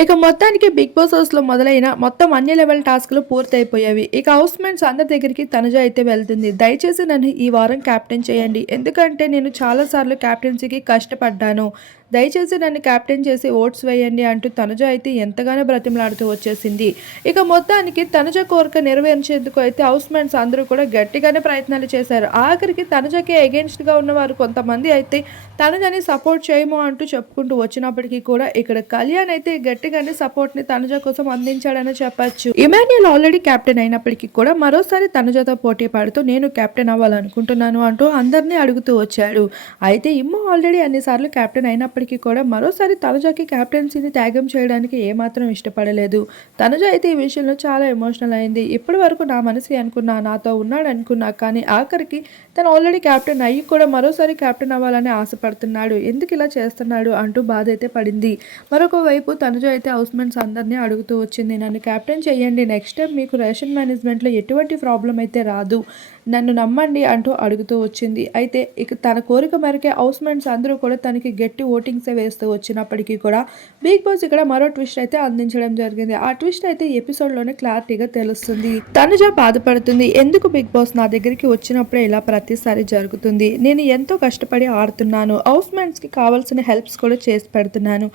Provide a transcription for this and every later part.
ఇక మొత్తానికి big boss హౌస్లో మొదలైన మొత్తం అన్ని లెవెల్ టాస్క్లు పూర్తయిపోయాయి. ఇక హౌస్ మేట్స్ అందరి దగ్గరికి తనుజ అయితే వెళ్తుంది. దయచేసి నన్ను ఈ వారం క్యాప్టెన్ చేయండి. ఎందుకంటే నేను చాలాసార్లు క్యాప్టెన్సీకి కష్టపడ్డాను. దయచేసి నన్ను క్యాప్టెన్ చేసి ఓట్స్ వేయండి అంటూ తనుజ అయితే ఎంతగానో బ్రతిమలాడుతూ వచ్చేసింది. ఇక మొత్తానికి తనుజ కోరిక నెరవేర్చేందుకు అయితే హౌస్ మేట్స్ అందరూ కూడా గట్టిగానే ప్రయత్నాలు చేశారు. ఆఖరికి తనుజకి అగేన్స్ట్గా ఉన్నవారు కొంతమంది అయితే తనుజని సపోర్ట్ చేయము అంటూ చెప్పుకుంటూ వచ్చినప్పటికీ కూడా ఇక్కడ కళ్యాణ్ అయితే గట్టిగానే సపోర్ట్ని తనుజ కోసం అందించాడని చెప్పచ్చు. ఇమాన్యుల్ ఆల్రెడీ క్యాప్టెన్ అయినప్పటికీ కూడా మరోసారి తనుజతో పోటీ పడుతూ నేను క్యాప్టెన్ అవ్వాలనుకుంటున్నాను అంటూ అందరినీ అడుగుతూ వచ్చాడు. అయితే ఇమ్మ ఆల్రెడీ అన్నిసార్లు క్యాప్టెన్ అయినప్పటికీ కూడా మరోసారి తనుజాకి కెప్టెన్సీని త్యాగం చేయడానికి ఏమాత్రం ఇష్టపడలేదు. తనుజ అయితే ఈ విషయంలో చాలా ఎమోషనల్ అయింది. ఇప్పటి వరకు నా మనసు అనుకున్నా నాతో ఉన్నాడు అనుకున్నా కానీ ఆఖరికి తను ఆల్రెడీ క్యాప్టెన్ అయ్యి కూడా మరోసారి క్యాప్టెన్ అవ్వాలని ఆశపడుతున్నాడు. ఎందుకు ఇలా చేస్తున్నాడు అంటూ బాధ అయితే పడింది. మరొక వైపు తనుజ అయితే హౌస్ మేట్స్ అందరినీ అడుగుతూ వచ్చింది. నన్ను క్యాప్టెన్ చేయండి. నెక్స్ట్ టైం మీకు రేషన్ మేనేజ్మెంట్లో ఎటువంటి ప్రాబ్లం అయితే రాదు. నన్ను నమ్మండి అంటూ అడుగుతూ వచ్చింది. అయితే ఇక తన కోరిక మేరకే హౌస్ మేట్స్ అందరూ కూడా తనకి గట్టి ఓటింగ్సే వేస్తూ వచ్చినప్పటికీ కూడా బిగ్ బాస్ ఇక్కడ మరో ట్విస్ట్ అయితే అందించడం జరిగింది. ఆ ట్విస్ట్ అయితే ఎపిసోడ్లోనే క్లారిటీగా తెలుస్తుంది. తనుజ బాధపడుతుంది. ఎందుకు బిగ్ బాస్ నా దగ్గరికి వచ్చినప్పుడే ఇలా ప్రతిసారి జరుగుతుంది? నేను ఎంతో కష్టపడి ఆడుతున్నాను. హౌస్ మేట్స్కి కావాల్సిన హెల్ప్స్ కూడా చేసి పెడుతున్నాను.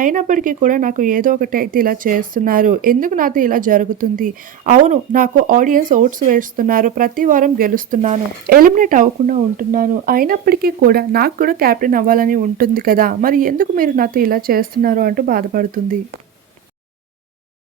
అయినప్పటికీ కూడా నాకు ఏదో ఒకటి అయితే ఇలా చేస్తున్నారు. ఎందుకు నాతో ఇలా జరుగుతుంది? అవును నాకు ఆడియన్స్ ఓట్స్ వేస్తున్నారు. ప్రతి వారం గెలుస్తున్నాను. ఎలిమినేట్ అవ్వకుండా ఉంటున్నాను. అయినప్పటికీ కూడా నాకు కూడా క్యాప్టెన్ అవ్వాలని ఉంటుంది కదా. మరి ఎందుకు మీరు నాతో ఇలా చేస్తున్నారు అంటూ బాధపడుతుంది.